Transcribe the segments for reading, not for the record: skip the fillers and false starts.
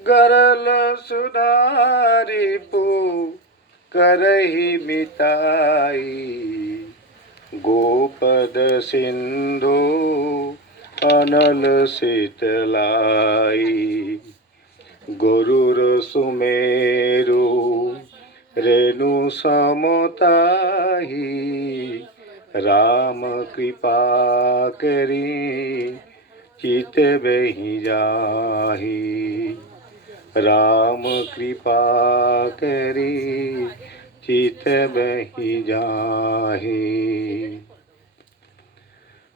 गरल सुधारिपु करहि मिताई, गोपद सिंधु अनल शीतलाई। गरुर सुमेरु रेणु समताही, राम कृपा करी चित बहि जाहि। राम कृपा करी चित बहि जाहि।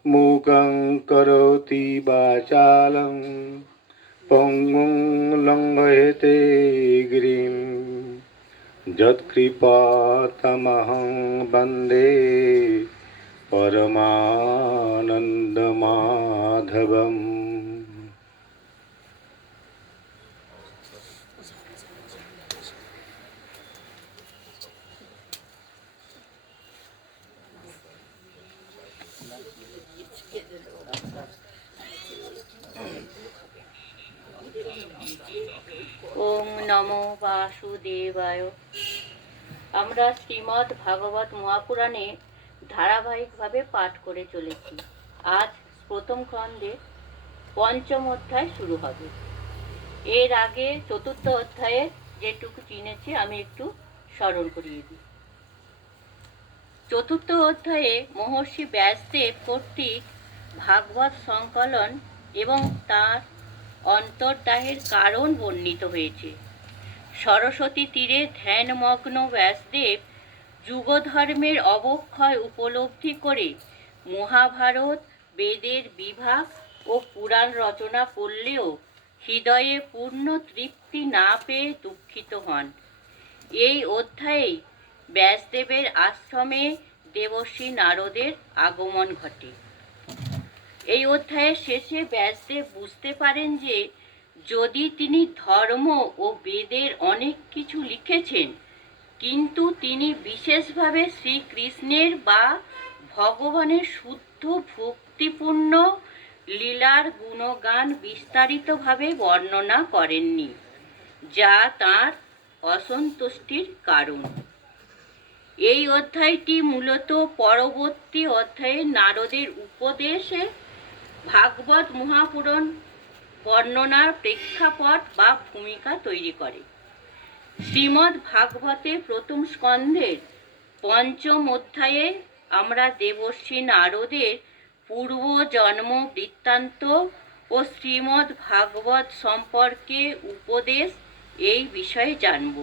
मूकं करोति वाचालं पंगुं लंघयते गिरिं, यत्कृपातमहं वन्दे परमानन्दमाधवम्। ওম নমো বাসুদেবায়। আমরা শ্রীমদ্ ভাগবত মহাপুরাণে ধারাবাহিকভাবে পাঠ করে চলেছি। আজ প্রথম খণ্ডে পঞ্চম অধ্যায় শুরু হবে। এর আগে চতুর্থ অধ্যায়ে যেটুকু চিনেছি আমি একটু স্মরণ করিয়ে দিই। চতুর্থ অধ্যায়ে মহর্ষি ব্যাসদেব কর্তৃক ভাগবত সংকলন এবং তার অন্তর্দাহের কারণ বর্ণিত হয়েছে। সরস্বতী তীরে ধ্যানমগ্ন ব্যাসদেব যুগধর্মের অবক্ষয় উপলব্ধি করে মহাভারত বেদের বিভাগ ও পুরাণ রচনা করলেও হৃদয়ে পূর্ণ তৃপ্তি না পেয়ে দুঃখিত হন। এই অধ্যায়ে ব্যাসদেবের আশ্রমে দেবর্ষি নারদের আগমন ঘটে। এই অধ্যায়ের শেষে ব্যাসদেব বুঝতে পারেন যে যদি তিনি ধর্ম ও বেদের অনেক কিছু লিখেছেন, কিন্তু তিনি বিশেষভাবে শ্রীকৃষ্ণের বা ভগবানের শুদ্ধ ভক্তিপূর্ণ লীলার গুণগান বিস্তারিতভাবে বর্ণনা করেননি, যা তাঁর অসন্তুষ্টির কারণ। এই অধ্যায়টি মূলত পরবর্তী অধ্যায়ে নারদের উপদেশে ভাগবত মহাপুরাণ বর্ণনার প্রেক্ষাপট বা ভূমিকা তৈরি করে। শ্রীমদ্ ভাগবতের প্রথম স্কন্ধের পঞ্চম অধ্যায়ে আমরা দেবর্ষি নারদের পূর্বজন্ম বৃত্তান্ত ও শ্রীমদ্ ভাগবত সম্পর্কে উপদেশ এই বিষয়ে জানব।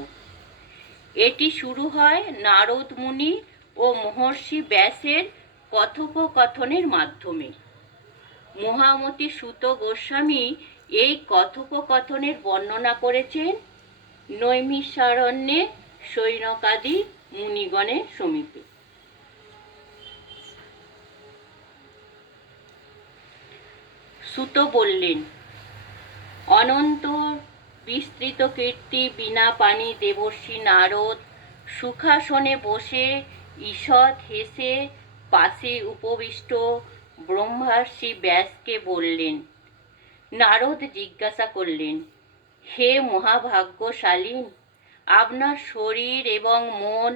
এটি শুরু হয় নারদ মুনি ও মহর্ষি ব্যাসের কথোপকথনের মাধ্যমে। মহামতি সুত গোস্বামী এই কথোপকথনের বর্ণনা করেছেন নৈমিষারণ্যে শৌনকাদি মুনিগণের সমীপে। সুত বললেন, অনন্ত বিস্তৃত কীর্তি বিনা পানি দেবর্ষি নারদ সুখাসনে বসে ঈষৎ হেসে পাশে উপবিষ্ট ব্রহ্মর্ষি ব্যাসকে বললেন। নারদ জিজ্ঞাসা করলেন, হে মহাভাগ্যশালী, আপনার শরীর এবং মন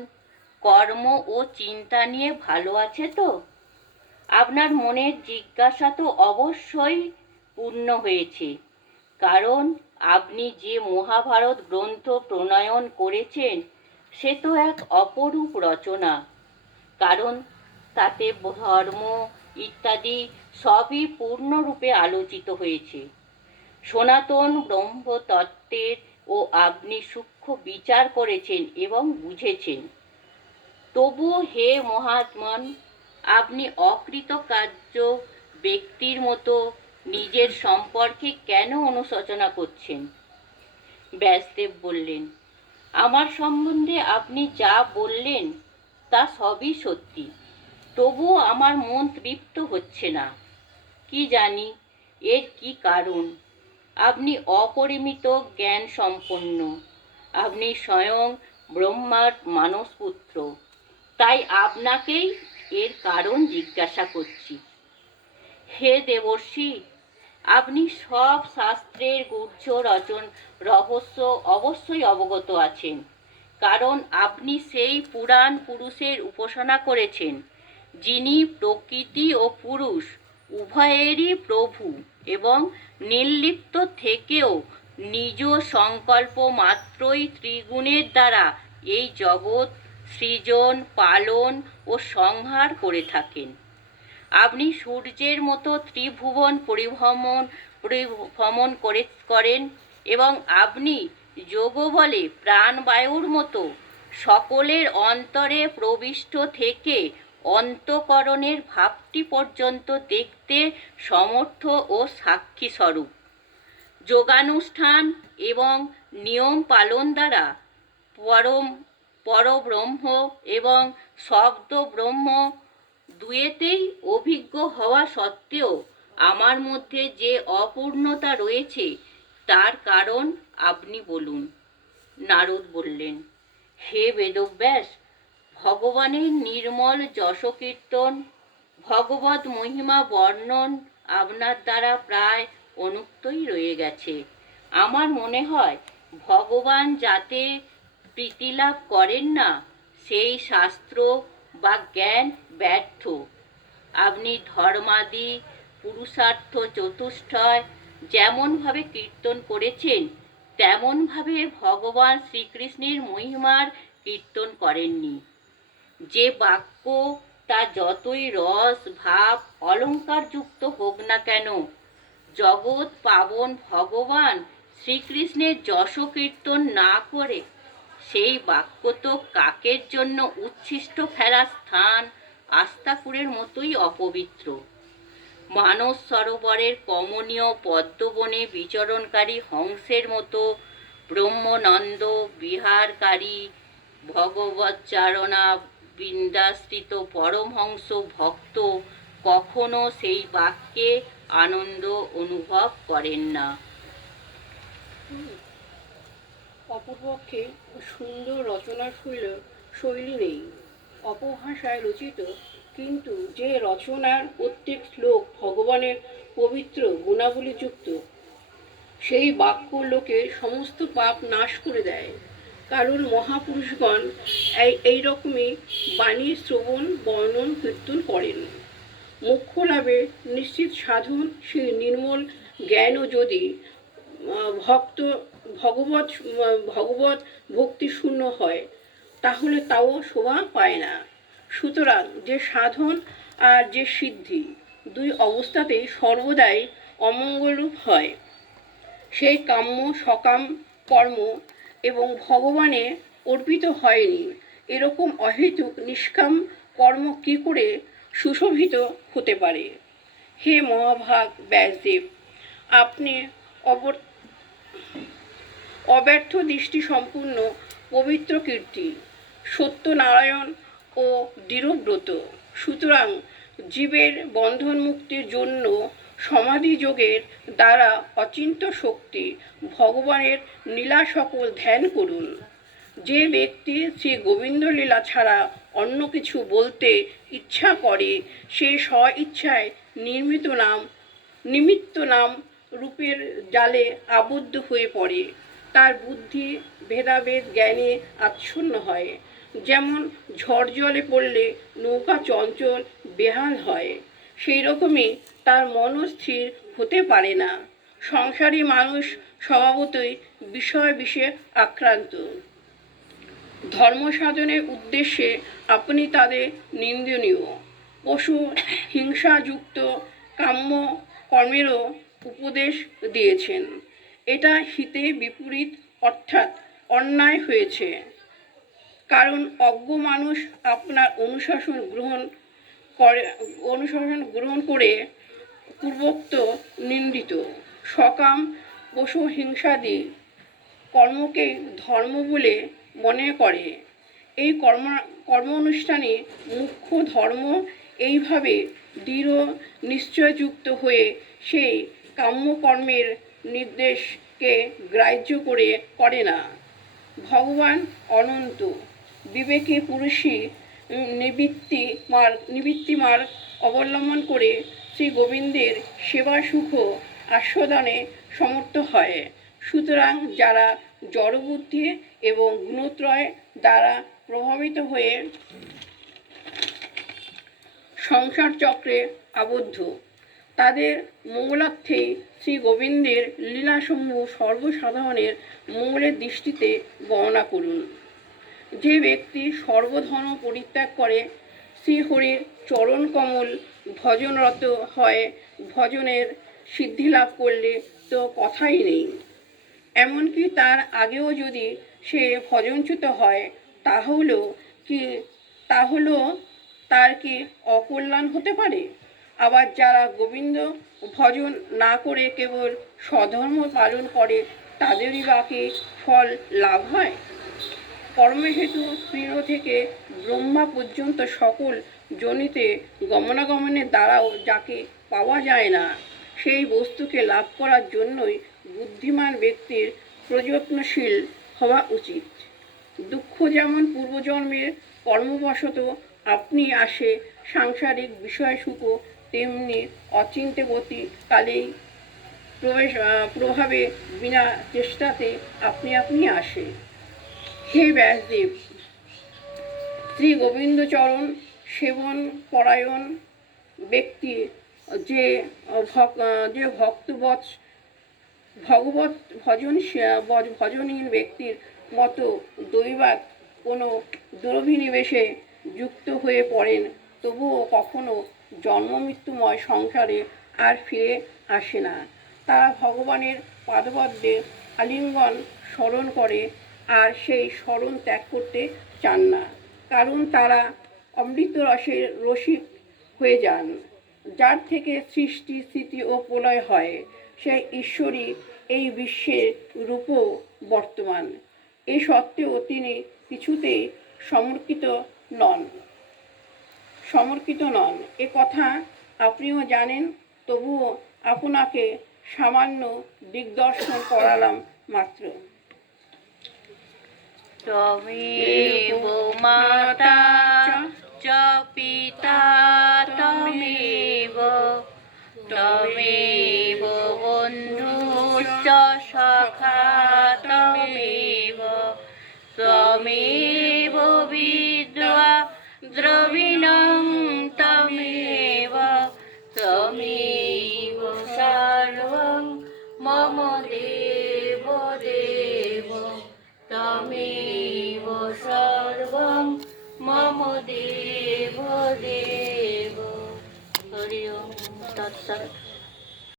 কর্ম ও চিন্তা নিয়ে ভালো আছে তো? আপনার মনের জিজ্ঞাসা তো অবশ্যই পূর্ণ হয়েছে, কারণ আপনি যে মহাভারত গ্রন্থ প্রণয়ন করেছেন সে তো এক অপরূপ রচনা, কারণ তাতে ধর্ম ইত্যাদি সবই পূর্ণরূপে আলোচিত হয়েছে। সনাতন ব্রহ্মতত্ত্বের ও আপনি সূক্ষ্ম বিচার করেছেন এবং বুঝেছেন। তবু হে মহাত্মন, আপনি অকৃতকার্য ব্যক্তির মতো নিজের সম্পর্কে কেন অনুশোচনা করছেন? ব্যাসদেব বললেন, আমার সম্বন্ধে আপনি যা বললেন তা সবই সত্যি, তবুও আমার মন তৃপ্ত হচ্ছে না। কি জানি এর কি কারণ। আপনি অপরিমিত জ্ঞান সম্পন্ন, আপনি স্বয়ং ব্রহ্মার মানসপুত্র, তাই আপনাকেই এর কারণ জিজ্ঞাসা করছি। হে দেবর্ষি, আপনি সব শাস্ত্রের গুহ্য রহস্য অবশ্যই অবগত আছেন, কারণ আপনি সেই পুরাণ পুরুষের উপাসনা করেছেন, যিনি প্রকৃতি ও পুরুষ উভয়েরই প্রভু এবং নির্লিপ্ত থেকেও নিজ সংকল্প মাত্রই ত্রিগুণের দ্বারা এই জগৎ সৃজন, পালন ও সংহার করে থাকেন। আপনি সূর্যের মতো ত্রিভুবন পরিভ্রমণ করেন এবং আপনি যোগবলে প্রাণবায়ুর মতো সকলের অন্তরে প্রবিষ্ট থেকে অন্তঃকরণের ভাবটি পর্যন্ত দেখতে সমর্থ ও সাক্ষী স্বরূপ। যোগানুষ্ঠান এবং নিয়ম পালন দ্বারা পরব্রহ্ম এবং শব্দ ব্রহ্ম দুয়েতেই অভিজ্ঞ হওয়া সত্ত্বেও আমার মধ্যে যে অপূর্ণতা রয়েছে তার কারণ আপনি বলুন। নারদ বললেন, হে বেদব্যাস, ভগবানের নির্মল যশকীর্তন, ভগবত মহিমা বর্ণন আপনার দ্বারা প্রায় অনুক্তই রয়ে গেছে। আমার মনে হয় ভগবান যাতে প্রীতিলাভ করেন না সেই শাস্ত্র বা জ্ঞান ব্যর্থ। আপনি ধর্মাদি পুরুষার্থ চতুষ্টয় যেমনভাবে কীর্তন করেছেন তেমনভাবে ভগবান শ্রীকৃষ্ণের মহিমার কীর্তন করেননি। যে বাক্য তা যতই রস ভাব অলঙ্কারযুক্ত হোক না কেন, জগৎ পাবন ভগবান শ্রীকৃষ্ণের যশ কীর্তন না করে সেই বাক্য তো কাকের জন্য উচ্ছিষ্ট ফেলার স্থান আস্তাকুরের মতোই অপবিত্র। মানস সরোবরের কমনীয় পদ্মবনে বিচরণকারী হংসের মতো ব্রহ্মনন্দ বিহারকারী ভগবচ্চারণা বৃন্দাশ্রিত পরমহংস ভক্ত কখনো সেই বাক্যে আনন্দ অনুভব করেন না। অপরপক্ষে সুন্দর রচনার শৈলী নেই, অপভাষায় রচিত, কিন্তু যে রচনার প্রত্যেক শ্লোক ভগবানের পবিত্র গুণাবলীযুক্ত, সেই বাক্য লোকের সমস্ত পাপ নাশ করে দেয়। কারণ মহাপুরুষগণ এই রকমই বাণী শ্রবণ বর্ণন কীর্তন করেন। মোক্ষ লাভে নিশ্চিত সাধন সেই নির্মল জ্ঞানও যদি ভক্ত ভগবত ভক্তি শূন্য হয় তাহলে তাও শোভা পায় না। সুতরাং যে সাধন আর যে সিদ্ধি দুই অবস্থাতেই সর্বদাই অমঙ্গলরূপ হয়, সেই কাম্য সকাম কর্ম এবং ভগবানে অর্পিত হয়নি এরকম অহেতুক নিষ্কাম কর্ম কি করে সুশোভিত হতে পারে? হে মহাভাগ ব্যাসদেব, আপনি অব্যর্থ দৃষ্টি সম্পূর্ণ পবিত্র কীর্তি, সত্যনারায়ণ ও দৃঢ়ব্রত। সুতরাং জীবের বন্ধন মুক্তির জন্য সমাধি যোগের দ্বারা অচিন্ত শক্তি ভগবানের লীলা সকল ধ্যান করুন। যে ব্যক্তি শ্রী গোবিন্দ লীলা ছাড়া অন্য কিছু বলতে ইচ্ছা করে সে স্ব ইচ্ছায় নিমিত্ত নাম রূপের জালে আবদ্ধ হয়ে পড়ে, তার বুদ্ধি ভেদাভেদ জ্ঞানে আচ্ছন্ন হয়। যেমন ঝড় জলে পড়লে নৌকা চঞ্চল বেহাল হয়, সেই রকমই তার মনও স্থির হতে পারে না। সংসারী মানুষ স্বভাবতই বিষয় বিষে আক্রান্ত। ধর্ম সাধনের উদ্দেশ্যে আপনি তাদের নিন্দনীয় পশু হিংসাযুক্ত কাম্য কর্মেরও উপদেশ দিয়েছেন। এটা হিতে বিপরীত, অর্থাৎ অন্যায় হয়েছে। কারণ অজ্ঞ মানুষ আপনার অনুশাসন গ্রহণ করে পূর্বোক্ত নিন্দিত সকাম পশু হিংসাদি কর্মকেই ধর্ম বলে মনে করে। এই কর্ম অনুষ্ঠানে মুখ্য ধর্ম এইভাবে দৃঢ় নিশ্চয়যুক্ত হয়ে সেই কাম্যকর্মের নির্দেশকে গ্রাহ্য করে না। ভগবান অনন্ত, বিবেকী পুরুষই নিবৃত্তি মার্গ অবলম্বন করে শ্রী গোবিন্দের সেবা সুখ আস্বাদনে সমর্থ হয়। সুতরাং যারা জড়বুদ্ধি এবং গুণত্রয় দ্বারা প্রভাবিত হয়ে সংসার চক্রে আবদ্ধ, তাদের মঙ্গলার্থেই শ্রী গোবিন্দের লীলাসমূহ সর্বসাধারণের মঙ্গলের দৃষ্টিতে বর্ণনা করুন। যে ব্যক্তি সর্বধর্ম পরিত্যাগ করে শ্রীহরির চরণ কমল ভজনরত হয়, ভজনের সিদ্ধি লাভ করলে তো কথাই নেই। এমনকি তার আগেও যদি সে ভজনচ্যুত হয় তাহলেও তার কি অকল্যাণ হতে পারে? আবার যারা গোবিন্দ ভজন না করে কেবল স্বধর্ম পালন করে, তাদেরই বা কি ফল লাভ হয়? কর্মহেতু তৃণ থেকে ব্রহ্মা পর্যন্ত সকল জনিতে গমনাগমনের দ্বারাও যাকে পাওয়া যায় না, সেই বস্তুকে লাভ করার জন্যই বুদ্ধিমান ব্যক্তির প্রযত্নশীল হওয়া উচিত। দুঃখ যেমন পূর্বজন্মের কর্মবশত আপনি আসে, সাংসারিক বিষয় সুখও তেমনি অচিন্ত্যবতী কালেই প্রভাবে বিনা চেষ্টাতে আপনি আপনি আসে। হে ব্যাসদেব, শ্রী গোবিন্দচরণ সেবন পরায়ণ ব্যক্তি যে ভগবত ভজনহীন ব্যক্তির মতো দৈবাৎ কোনো দুরভিনিবেশে যুক্ত হয়ে পড়েন, তবুও কখনো জন্মমৃত্যুময় সংসারে আর ফিরে আসে না। তারা ভগবানের পাদপদ্মে আলিঙ্গন স্মরণ করে আর সেই স্মরণ ত্যাগ করতে চান না, কারণ তারা অমৃত রসের রসিক হয়ে যান। যার থেকে সৃষ্টি, স্থিতি ও প্রলয় হয়, সেই ঈশ্বরই এই বিশ্বের রূপও বর্তমান। এ সত্ত্বেও তিনি কিছুতেই সমর্পিত নন, এ কথা আপনিও জানেন। তবুও আপনাকে সামান্য দিগদর্শন করালাম মাত্র। ত্বমেব মাতা চ পিতা ত্বমেব বন্ধুশ্চ সখা ত্বমেব বিদ্যা দ্রবিণং ত্বমেব সর্বং মম দেব দেব ত্বমেব সর্বং মম দেব দেব। হরি ওম তৎসৎ।